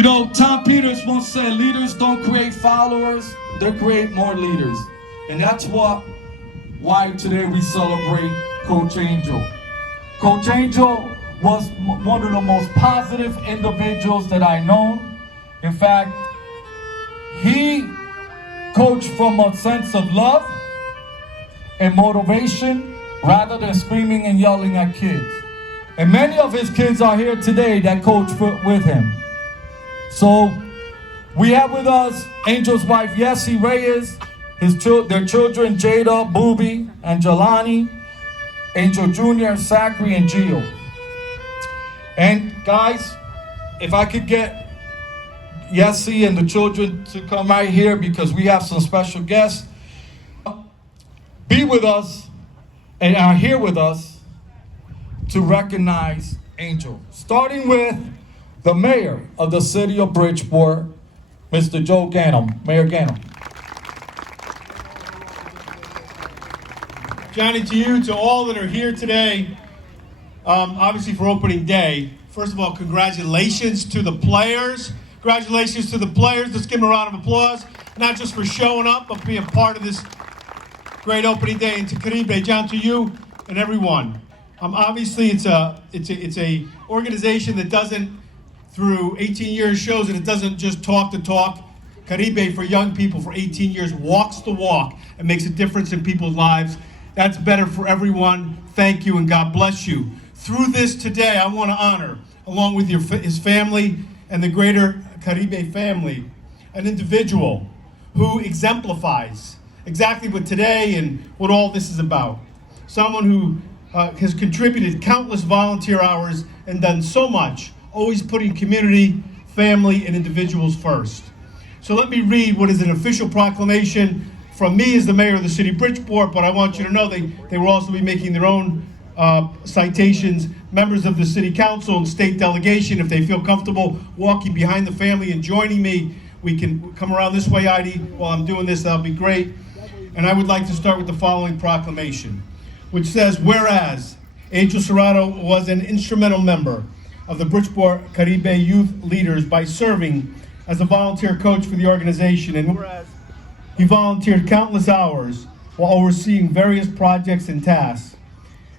You know, Tom Peters once said, leaders don't create followers, they create more leaders. And that's why today we celebrate Coach Angel. Coach Angel was one of the most positive individuals that I know. In fact, he coached from a sense of love and motivation rather than screaming and yelling at kids. And many of his kids are here today that coach with him. So we have with us Angel's wife, Yessie Reyes, their children, Jada, Booby, and Jelani, Angel Jr., Zachary, and Gio. And guys, if I could get Yessie and the children to come right here because we have some special guests. Be with us and are here with us to recognize Angel. Starting with the mayor of the city of Bridgeport, Mr. Joe Ganem. Mayor Ganem. Johnny, to you, to all that are here today, obviously for opening day, first of all, congratulations to the players. Congratulations to the players. Let's give them a round of applause, not just for showing up, but being part of this great opening day. And to Caribe, John, to you and everyone. Obviously, it's a organization that doesn't, through 18 years, shows that it doesn't just talk the talk. Caribe, for young people, for 18 years, walks the walk and makes a difference in people's lives. That's better for everyone. Thank you, and God bless you. Through this today, I want to honor, along with his family and the greater Caribe family, an individual who exemplifies exactly what today and what all this is about. Someone who has contributed countless volunteer hours and done so much, always putting community, family, and individuals first. So let me read what is an official proclamation from me as the mayor of the city of Bridgeport, but I want you to know they will also be making their own citations. Members of the city council and state delegation, if they feel comfortable walking behind the family and joining me, we can come around this way, Heidi, while I'm doing this, that'll be great. And I would like to start with the following proclamation, which says, whereas Angel Serrano was an instrumental member of the Bridgeport Caribe youth leaders by serving as a volunteer coach for the organization, and whereas he volunteered countless hours while overseeing various projects and tasks,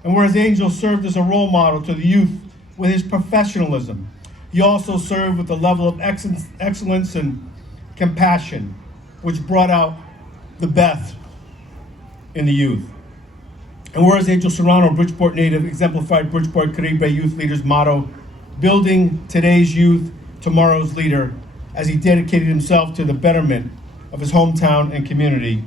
and whereas Angel served as a role model to the youth with his professionalism, he also served with a level of excellence and compassion, which brought out the best in the youth. And whereas Angel Serrano, Bridgeport native, exemplified Bridgeport Caribe youth leaders' motto, building today's youth, tomorrow's leader, as he dedicated himself to the betterment of his hometown and community.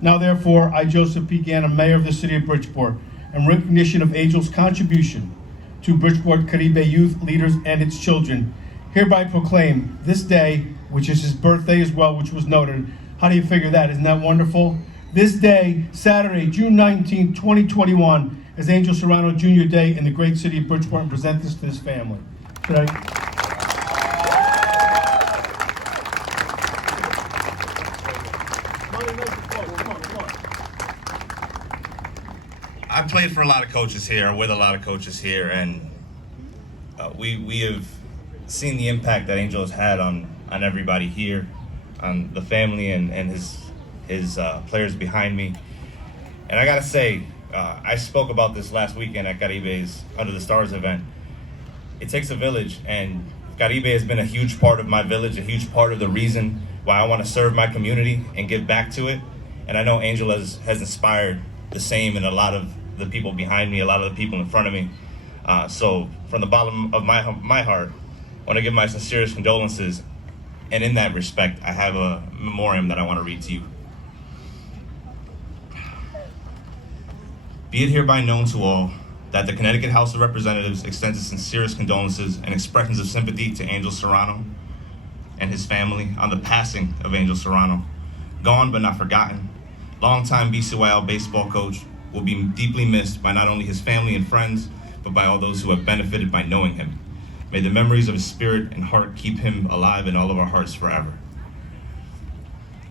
Now therefore, I, Joseph P. Ganem, mayor of the city of Bridgeport, in recognition of Angel's contribution to Bridgeport Caribe youth leaders and its children, hereby proclaim this day, which is his birthday as well, which was noted. How do you figure that? Isn't that wonderful? This day, Saturday, June 19, 2021, is Angel Serrano Jr. Day in the great city of Bridgeport, and present this to his family. Should I've played for a lot of coaches here, with a lot of coaches here, and we have seen the impact that Angel has had on everybody here, on the family and his players behind me. And I gotta say, I spoke about this last weekend at Caribe's Under the Stars event. It takes a village, and Caribe has been a huge part of my village, a huge part of the reason why I want to serve my community and give back to it. And I know Angel has inspired the same in a lot of the people behind me, a lot of the people in front of me. So from the bottom of my heart, I want to give my sincerest condolences. And in that respect, I have a memoriam that I want to read to you. Be it hereby known to all that the Connecticut House of Representatives extends its sincerest condolences and expressions of sympathy to Angel Serrano and his family on the passing of Angel Serrano. Gone but not forgotten, longtime BCYL baseball coach, will be deeply missed by not only his family and friends, but by all those who have benefited by knowing him. May the memories of his spirit and heart keep him alive in all of our hearts forever.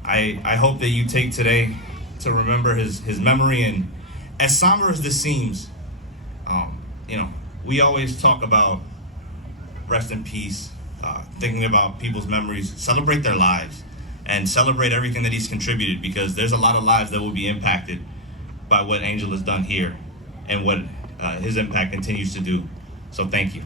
I hope that you take today to remember his memory, and as somber as this seems, we always talk about rest in peace, thinking about people's memories, celebrate their lives and celebrate everything that he's contributed, because there's a lot of lives that will be impacted by what Angel has done here and what his impact continues to do. So thank you.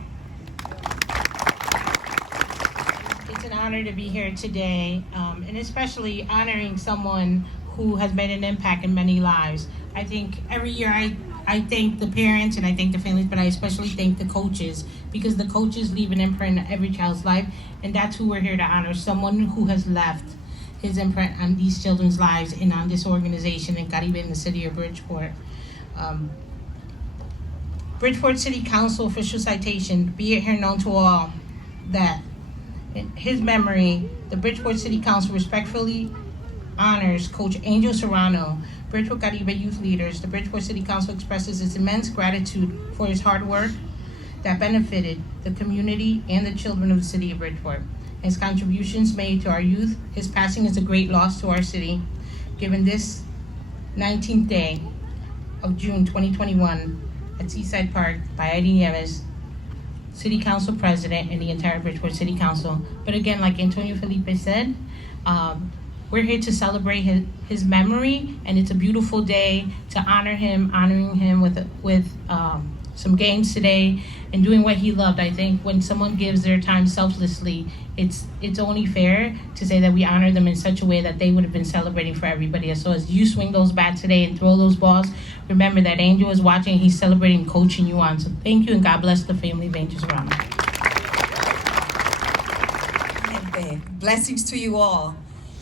It's an honor to be here today, and especially honoring someone who has made an impact in many lives. I think every year I thank the parents and I thank the families, but I especially thank the coaches, because the coaches leave an imprint in every child's life, and that's who we're here to honor, someone who has left his imprint on these children's lives and on this organization in Caribe, in the city of Bridgeport. Bridgeport City Council official citation: be it here known to all that in his memory, the Bridgeport City Council respectfully honors Coach Angel Serrano, Bridgeport Caribe youth leaders. The Bridgeport City Council expresses its immense gratitude for his hard work that benefited the community and the children of the city of Bridgeport. His contributions made to our youth. His passing is a great loss to our city. Given this 19th day of June 2021 at Seaside Park by Eddie Nieves, City Council President, and the entire Bridgeport City Council. But again, like Antonio Felipe said, we're here to celebrate his memory, and it's a beautiful day to honor him, honoring him with some games today and doing what he loved. I think when someone gives their time selflessly, it's only fair to say that we honor them in such a way that they would have been celebrating for everybody else. So as you swing those bats today and throw those balls, remember that Angel is watching. He's celebrating, coaching you on. So thank you, and God bless the family of Angel Serrano. Blessings to you all.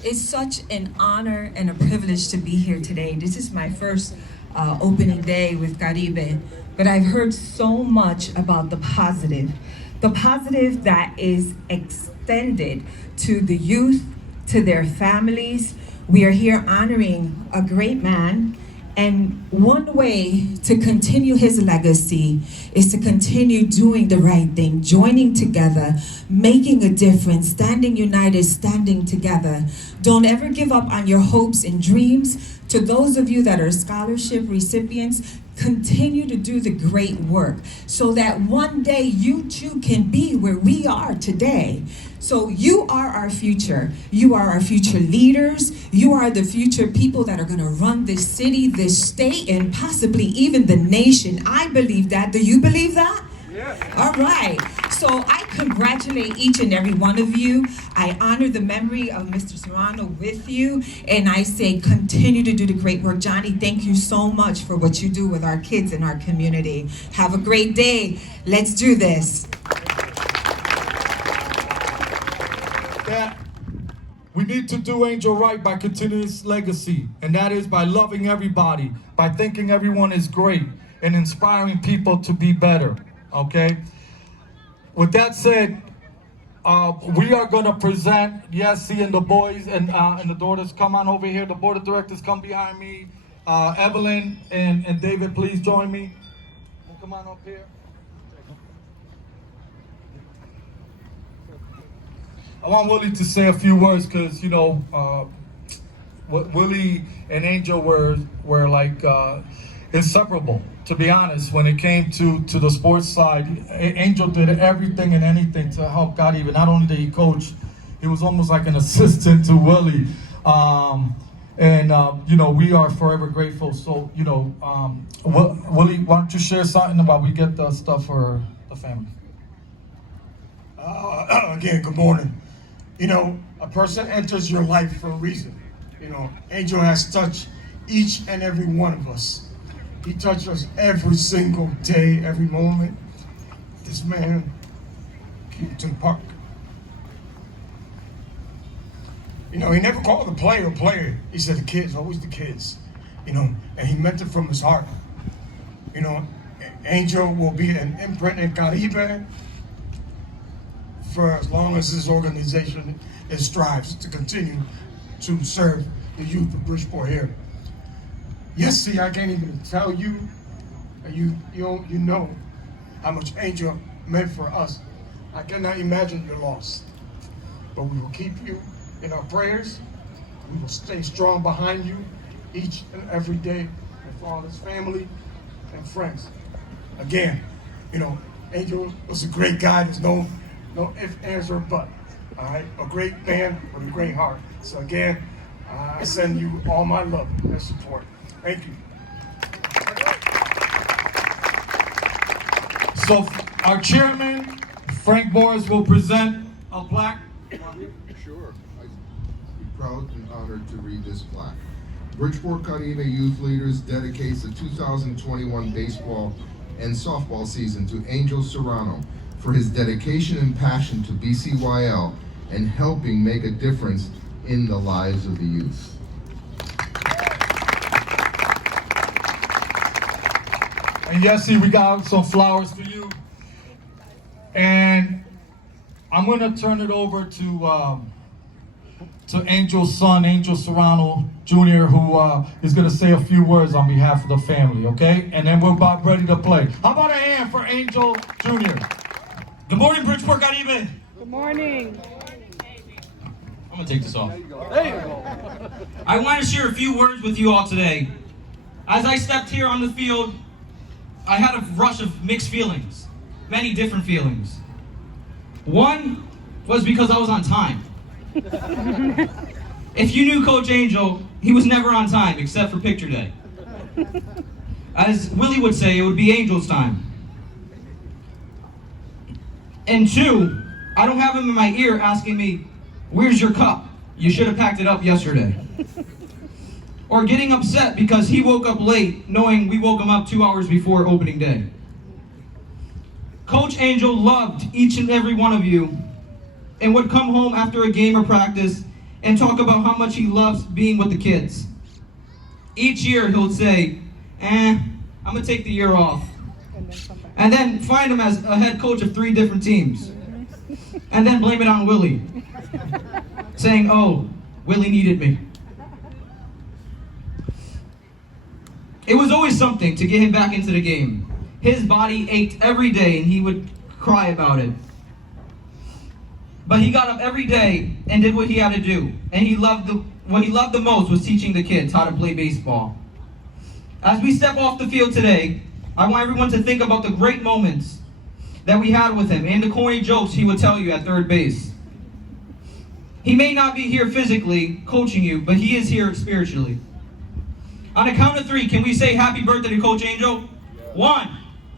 It's such an honor and a privilege to be here today. This is my first opening day with Caribe, but I've heard so much about the positive that is extended to the youth, to their families. We are here honoring a great man, and one way to continue his legacy is to continue doing the right thing, joining together, making a difference, standing united, standing together. Don't ever give up on your hopes and dreams. To those of you that are scholarship recipients, continue to do the great work so that one day you too can be where we are today. So you are our future. You are our future leaders. You are the future people that are going to run this city, this state, and possibly even the nation. I believe that. Do you believe that? Yes. All right. So I congratulate each and every one of you. I honor the memory of Mr. Serrano with you, and I say continue to do the great work. Johnny, thank you so much for what you do with our kids in our community. Have a great day. Let's do this. That we need to do Angel right by continuing his legacy, and that is by loving everybody, by thinking everyone is great, and inspiring people to be better. Okay? With that said, we are going to present, and the boys and the daughters come on over here. The board of directors come behind me. Evelyn and David, please join me. Come on up here. I want Willie to say a few words because, Willie and Angel were like inseparable. To be honest, when it came to the sports side, Angel did everything and anything to help Caribe. Not only did he coach, he was almost like an assistant to Willie. We are forever grateful. So, Willie, why don't you share something while we get the stuff for the family? Again, good morning. A person enters your life for a reason. Angel has touched each and every one of us. He touched us every single day, every moment. This man came to the park. He never called the player. He said the kids, always the kids. And he meant it from his heart. Angel will be an imprint in Caribe for as long as this organization strives to continue to serve the youth of Bridgeport here. Yes, see, I can't even tell you, you know how much Angel meant for us. I cannot imagine your loss, but we will keep you in our prayers. We will stay strong behind you each and every day, and for all his family and friends. Again, Angel was a great guy. There's no No ifs, ands, or buts. All right, a great man with a great heart. So again, I send you all my love and support. Thank you. So our chairman, Frank Boris, will present a plaque. Sure. I'd be proud and honored to read this plaque. Bridgeport Caribe Youth Leaders dedicates the 2021 baseball and softball season to Angel Serrano for his dedication and passion to BCYL and helping make a difference in the lives of the youth. And Yessie, we got some flowers for you. And I'm gonna turn it over to Angel's son, Angel Serrano Jr., who is gonna say a few words on behalf of the family, okay? And then we're about ready to play. How about a hand for Angel Jr.? Good morning, Bridgeport Caribe. Good morning. I'm gonna take this off. I want to share a few words with you all today. As I stepped here on the field, I had a rush of mixed feelings, many different feelings. One was because I was on time. If you knew Coach Angel, he was never on time except for picture day. As Willie would say, it would be Angel's time. And two, I don't have him in my ear asking me, "Where's your cup? You should have packed it up yesterday." Or getting upset because he woke up late knowing we woke him up 2 hours before opening day. Coach Angel loved each and every one of you and would come home after a game or practice and talk about how much he loves being with the kids. Each year he'll say, I'm gonna take the year off. And then find him as a head coach of 3 different teams. And then blame it on Willie. Saying, oh, Willie needed me. It was always something to get him back into the game. His body ached every day and he would cry about it. But he got up every day and did what he had to do. And what he loved the most was teaching the kids how to play baseball. As we step off the field today, I want everyone to think about the great moments that we had with him and the corny jokes he would tell you at third base. He may not be here physically coaching you, but he is here spiritually. On a count of 3, can we say happy birthday to Coach Angel? 1,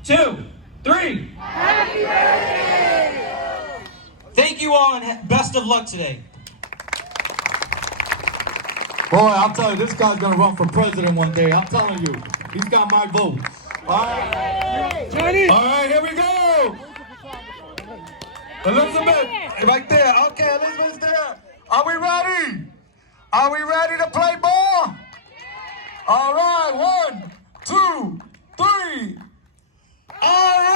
2, 3. Happy birthday! Thank you all and best of luck today. Boy, I'll tell you, this guy's gonna run for president one day. I'm telling you, he's got my vote. All right, all right, here we go. Elizabeth, right there. Okay, Elizabeth's there. Are we ready? Are we ready to play ball? All right, 1, 2, 3. All right.